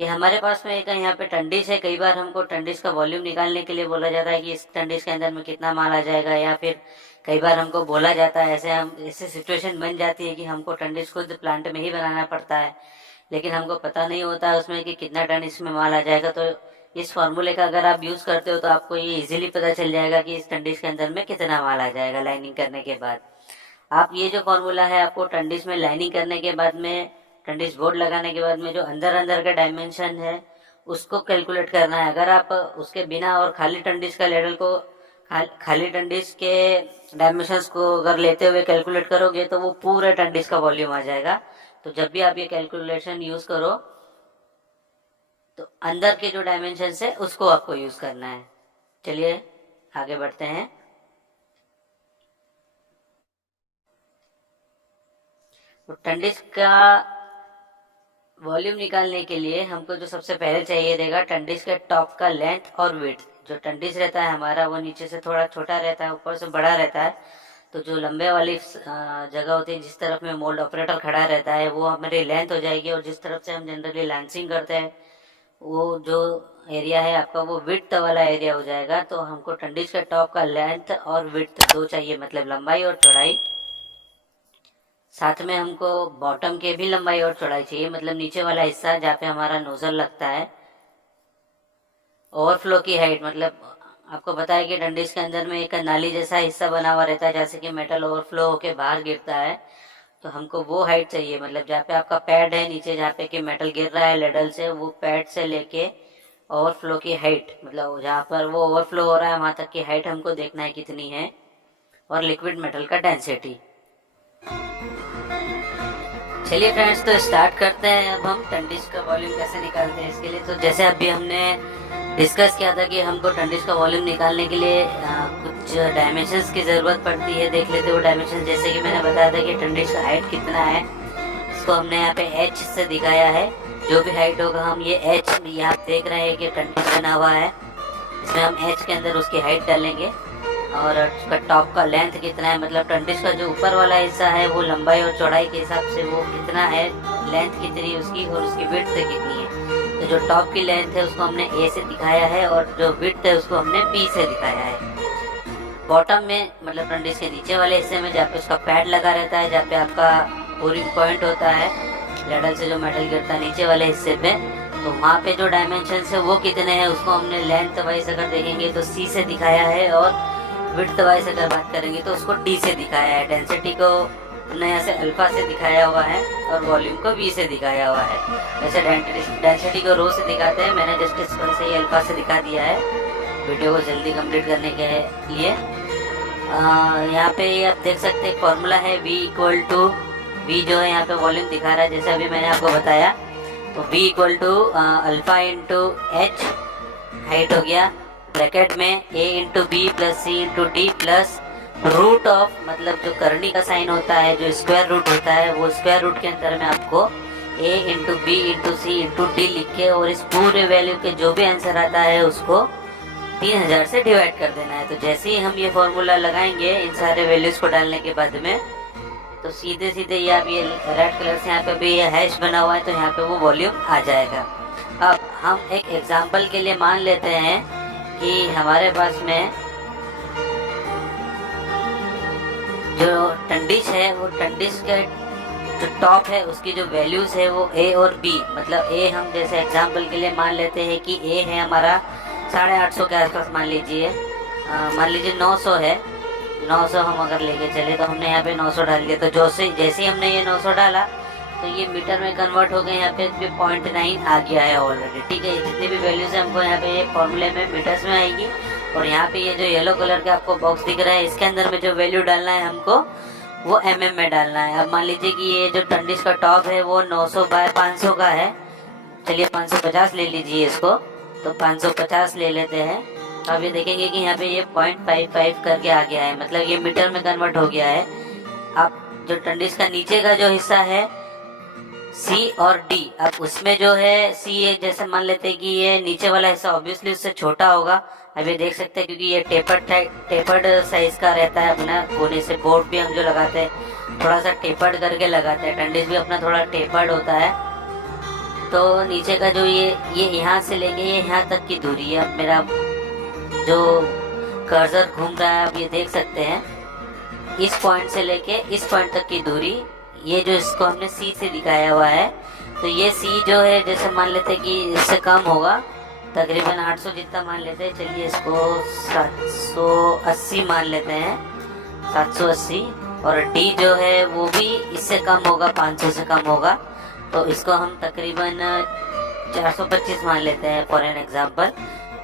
ये हमारे पास में एक यहाँ पे टंडिस है। कई बार हमको टंडिस का वॉल्यूम निकालने के लिए बोला जाता है कि इस टंडिस के अंदर में कितना माल आ जाएगा, या फिर कई बार हमको बोला जाता है, ऐसे सिचुएशन बन जाती है कि हमको टंडिस खुद प्लांट में ही बनाना पड़ता है, लेकिन हमको पता नहीं होता है उसमें कि कितना टन इसमें माल आ जाएगा। तो इस फॉर्मूले का अगर आप यूज करते हो तो आपको ये इजीली पता चल जाएगा कि इस टंडिस के अंदर में कितना माल आ जाएगा लाइनिंग करने के बाद। आप ये जो फॉर्मूला है आपको टंडिस में लाइनिंग करने के बाद में, टंडिस बोर्ड लगाने के बाद में जो अंदर अंदर का डायमेंशन है उसको कैलकुलेट करना है। अगर आप उसके बिना और खाली टंडिस का लेवल को, खाली टंडिस के डायमेंशंस को अगर लेते हुए कैलकुलेट करोगे तो वो पूरे टंडिस का वॉल्यूम आ जाएगा। तो जब भी आप ये कैलकुलेशन यूज करो तो अंदर के जो डायमेंशन है उसको आपको यूज करना है। चलिए आगे बढ़ते हैं। तो टंडिस का वॉल्यूम निकालने के लिए हमको जो सबसे पहले चाहिए रहेगा टंडिस के टॉप का लेंथ और विड्थ। जो टंडिस रहता है हमारा वो नीचे से थोड़ा छोटा रहता है, ऊपर से बड़ा रहता है। तो जो लंबे वाली जगह होती है जिस तरफ में मोल्ड ऑपरेटर खड़ा रहता है वो हमारी लेंथ हो जाएगी, और जिस तरफ से हम जनरली लांसिंग करते हैं वो जो एरिया है आपका वो विड्थ वाला एरिया हो जाएगा। तो हमको टंडिस के टॉप का लेंथ और विड्थ दो चाहिए, मतलब लंबाई और चौड़ाई। साथ में हमको बॉटम के भी लंबाई और चौड़ाई चाहिए, मतलब नीचे वाला हिस्सा जहाँ पे हमारा नोजल लगता है। ओवरफ्लो की हाइट, मतलब आपको पता है कि टंडिस के अंदर में एक नाली जैसा हिस्सा बना हुआ रहता है जैसे कि मेटल ओवरफ्लो होके बाहर गिरता है। तो हमको वो हाइट चाहिए, मतलब जहाँ पे आपका पैड है नीचे, जहाँ पे कि मेटल गिर रहा है लेडल से, वो पैड से लेके ओवरफ्लो की हाइट, मतलब जहाँ पर वो ओवरफ्लो हो रहा है वहां तक की हाइट हमको देखना है कितनी है, और लिक्विड मेटल का डेंसिटी। चलिए फ्रेंड्स, तो स्टार्ट करते हैं। अब हम टंडिस का वॉल्यूम कैसे निकालते हैं इसके लिए। तो जैसे अभी हमने डिस्कस किया था कि हमको टंडिस का वॉल्यूम निकालने के लिए कुछ डायमेंशंस की ज़रूरत पड़ती है। देख लेते हो डायमेंशन, जैसे कि मैंने बताया था कि टंडिस का हाइट कितना है, इसको हमने यहाँ पे h से दिखाया है। जो भी हाइट होगा हम ये h, यहाँ देख रहे हैं कि टंडिस बना हुआ है, इसमें हम h के अंदर उसकी हाइट डालेंगे। और उसका टॉप का लेंथ कितना है, मतलब टंडिस का जो ऊपर वाला हिस्सा है वो लंबाई और चौड़ाई के हिसाब से वो कितना है, लेंथ कितनी है उसकी, और उसकी विड्थ कितनी है। तो जो टॉप की लेंथ है उसको हमने ए से दिखाया है, और जो विड्थ है उसको हमने बी से दिखाया है। बॉटम में, मतलब टंडिस के नीचे वाले हिस्से में जहाँ पे उसका पैड लगा रहता है, जहाँ पे आपका बोरिंग पॉइंट होता है, लेडल से जो मेटल गिरता है नीचे वाले हिस्से पे, तो वहाँ पे जो डायमेंशन है वो कितने हैं उसको हमने लेंथ वाइज अगर देखेंगे तो सी से दिखाया है, और विड्थ वाइज अगर बात करेंगे तो उसको डी से दिखाया है। डेंसिटी को हमने यहाँ से अल्फा से दिखाया हुआ है, और वॉल्यूम को वी से दिखाया हुआ है। वैसे डेंसिटी को रो से दिखाते हैं, मैंने जस्ट इस पर से ही अल्फा से दिखा दिया है वीडियो को जल्दी कंप्लीट करने के लिए। यहाँ पे आप देख सकते हैं फॉर्मूला है V इक्वल टू, V जो है यहाँ पे वॉल्यूम दिखा रहा है जैसे अभी मैंने आपको बताया। तो V equal to alpha into h, height हो गया ब्रैकेट में a into b plus c into d plus root of, मतलब जो करनी का साइन होता है, जो स्क्वायर रूट होता है, वो स्क्वायर रूट के अंदर में आपको a into b into c into d लिख के, और इस पूरे वैल्यू के जो भी आंसर आता है उसको 3000 से डिवाइड कर देना है। तो जैसे ही हम ये फॉर्मूला लगाएंगे इन सारे वैल्यूज को डालने के बाद में, तो सीधे सीधे ये आप ये रेड कलर से यहाँ पे भी ये हैश बना हुआ है, तो यहाँ पे वो वॉल्यूम आ जाएगा। अब हम एक एग्जाम्पल के लिए मान लेते हैं कि हमारे पास में जो टंडिस है वो टंडिस के जो टॉप है उसकी जो वैल्यूज है वो a और b, मतलब a हम जैसे एग्जांपल के लिए मान लेते हैं कि a है हमारा 850 के आसपास, मान लीजिए 900 है। 900 हम अगर लेके चले तो हमने यहाँ पे 900 डाल दिया। तो जैसे ही हमने ये 900 डाला तो ये मीटर में कन्वर्ट हो गए, यहाँ पे 0.9 आ गया है ऑलरेडी। ठीक है, जितनी भी वैल्यूज है हमको यहाँ पे ये फॉर्मूले में मीटर्स में आएगी। और यहाँ पे ये जो येलो कलर का आपको बॉक्स दिख रहा है इसके अंदर में जो वैल्यू डालना है हमको वो mm में डालना है। अब मान लीजिए कि ये जो टंडिस का टॉप है वो 900 बाय 500 का है, चलिए 550 ले लीजिए इसको, तो 550 ले लेते हैं। तो अब ये देखेंगे कि यहाँ पे ये 0.55 करके आ गया है, मतलब ये मीटर में कन्वर्ट हो गया है। अब जो टंडिस का नीचे का जो हिस्सा है C और D, अब उसमें जो है C एक जैसे मान लेते हैं कि ये नीचे वाला हिस्सा ऑब्वियसली उससे छोटा होगा। अब ये देख सकते हैं क्योंकि ये टेपर्ड साइज का रहता है अपना कोने से। बोर्ड भी हम जो लगाते हैं थोड़ा सा टेपर्ड करके लगाते हैं, टंडिस भी अपना थोड़ा टेपर्ड होता है। तो नीचे का जो ये यहाँ से लेके ये यहाँ तक की दूरी है। अब मेरा जो कर्सर घूम रहा है आप ये देख सकते हैं, इस पॉइंट से लेके इस पॉइंट तक की दूरी, ये जो इसको हमने सी से दिखाया हुआ है, तो ये सी जो है जैसे मान लेते हैं कि इससे कम होगा, तकरीबन 800 जितना मान लेते हैं। चलिए इसको 780 मान लेते हैं, 780। और डी जो है वो भी इससे कम होगा, 500 से कम होगा, तो इसको हम तकरीबन 425 मान लेते हैं फॉर एन एग्जांपल।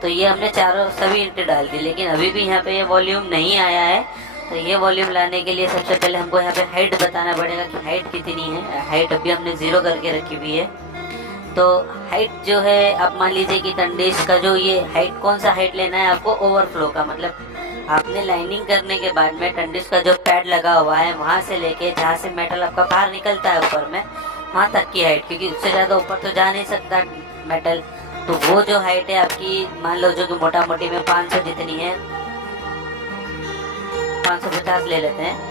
तो ये हमने चारों सभी इंटे डाल दी, लेकिन अभी भी यहाँ पे ये वॉल्यूम नहीं आया है। तो ये वॉल्यूम लाने के लिए सबसे पहले हमको यहाँ पे हाइट बताना पड़ेगा कि हाइट कितनी है। हाइट अभी हमने 0 करके रखी हुई है। तो हाइट जो है आप मान लीजिए कि टंडिश का जो ये हाइट, कौन सा हाइट लेना है आपको, ओवरफ्लो का, मतलब आपने लाइनिंग करने के बाद में टंडिश का जो पैड लगा हुआ है वहाँ से लेके जहाँ से मेटल आपका बाहर निकलता है ऊपर में, वहाँ तक की हाइट, क्योंकि उससे ज़्यादा ऊपर तो जा नहीं सकता मेटल। तो वो जो हाइट है आपकी, मान लो जो कि मोटा मोटी में 500 जितनी है, 550 ले लेते हैं।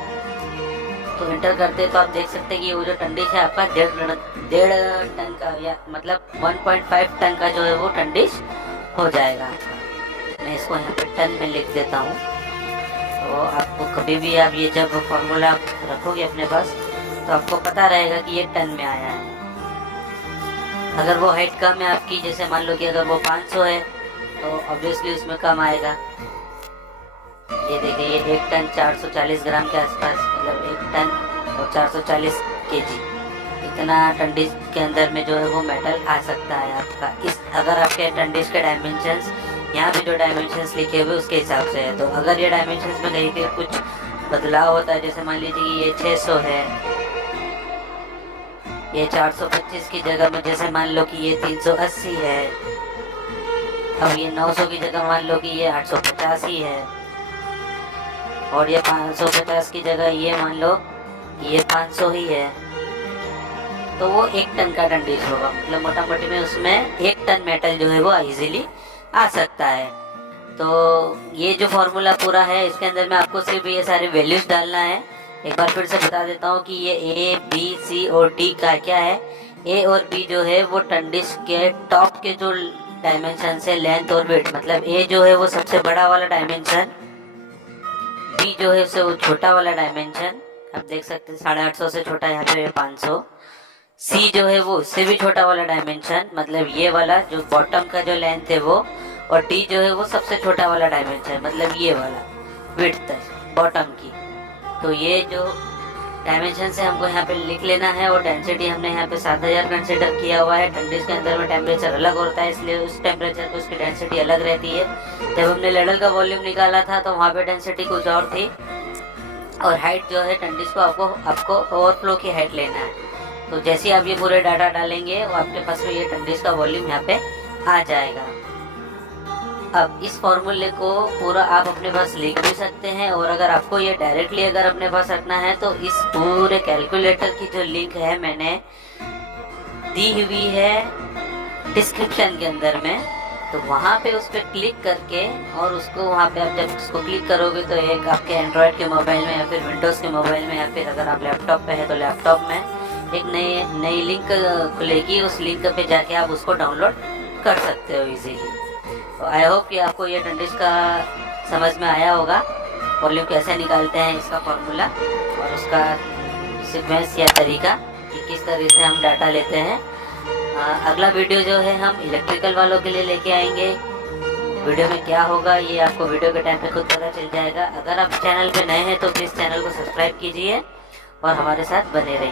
तो इंटर करते तो आप देख सकते हैं कि वो जो टंडिश है आपका 1.5 टन का, या मतलब 1.5 टन का जो है वो टंडिश हो जाएगा। मैं इसको यहाँ पे टन में लिख देता हूँ। तो आपको कभी भी आप ये जब फॉर्मूला रखोगे अपने पास तो आपको पता रहेगा कि ये टन में आया है। अगर वो हाइट कम है आपकी, जैसे मान लो कि अगर वो 500 है तो ऑब्वियसली उसमें कम आएगा। ये देखिए, ये 1 टन 440 ग्राम के आसपास, मतलब 1 टन और 440 केजी, इतना टंडिश के अंदर में जो है वो मेटल आ सकता है आपका। इस अगर आपके टंडिश के डायमेंशंस, यहाँ भी जो डायमेंशंस लिखे हुए उसके हिसाब से है। तो अगर ये डायमेंशंस में कहीं पे कुछ बदलाव होता है, जैसे मान लीजिए कि ये 600 है, ये 425 की जगह में जैसे मान लो कि ये 380 है, अब ये 900 की जगह मान लो कि ये 850 ही है, और ये 550 की जगह ये मान लो कि ये 500 ही है, तो वो 1 टन का टंडिश होगा। मतलब मोटा मोटी में उसमें 1 टन मेटल जो है वो इजीली आ सकता है। तो ये जो फॉर्मूला पूरा है, इसके अंदर में आपको सिर्फ ये सारे वैल्यूज डालना है। एक बार फिर से बता देता हूँ कि ये ए, बी, सी और डी का क्या है। ए और बी जो है वो टंडिश के टॉप के जो डायमेंशन है, लेंथ और विड्थ, मतलब ए जो है वो सबसे बड़ा वाला डायमेंशन, बी जो है उससे वो छोटा वाला डायमेंशन, आप देख सकते हैं 850 से छोटा, यहाँ पे 500। सी जो है वो उससे भी छोटा वाला डायमेंशन, मतलब ये वाला जो बॉटम का जो लेंथ है वो, और डी जो है वो सबसे छोटा वाला डायमेंशन, मतलब ये वाला विड्थ बॉटम की। तो ये जो डायमेंशन से हमको यहाँ पे लिख लेना है। और डेंसिटी हमने यहाँ पे 7000 कंसिडर किया हुआ है। टंडिश के अंदर में टेम्परेचर अलग होता है, इसलिए उस टेम्परेचर पे उसकी डेंसिटी अलग रहती है। जब हमने लेडल का वॉल्यूम निकाला था तो वहाँ पे डेंसिटी कुछ और थी। और हाइट जो है टंडिश को आपको ओवरफ्लो की हाइट लेना है। तो जैसे ही आप ये पूरे डाटा डालेंगे वो आपके पास में ये टंडिश का वॉल्यूम यहाँ पे आ जाएगा। अब इस फॉर्मूले को पूरा आप अपने पास लिख भी सकते हैं, और अगर आपको ये डायरेक्टली अगर अपने पास रखना है तो इस पूरे कैलकुलेटर की जो लिंक है मैंने दी हुई है डिस्क्रिप्शन के अंदर में, तो वहाँ पे उस पर क्लिक करके, और उसको वहाँ पे आप जब उसको क्लिक करोगे तो एक आपके एंड्रॉयड के मोबाइल में या फिर विंडोज़ के मोबाइल में, या फिर अगर आप लैपटॉप पे है तो लैपटॉप में एक नई लिंक खुलेगी। उस लिंक पे जाके आप उसको डाउनलोड कर सकते हो इजीली। तो आई होप कि आपको ये टंडिश का समझ में आया होगा, वॉल्यूम कैसे निकालते हैं इसका फॉर्मूला, और उसका सीक्वेंस या तरीका कि किस तरह से हम डाटा लेते हैं। अगला वीडियो जो है हम इलेक्ट्रिकल वालों के लिए लेके आएंगे। वीडियो में क्या होगा ये आपको वीडियो के टाइम पे खुद पता चल जाएगा। अगर आप चैनल पे नए हैं तो प्लीज़ चैनल को सब्सक्राइब कीजिए और हमारे साथ बने रहिए।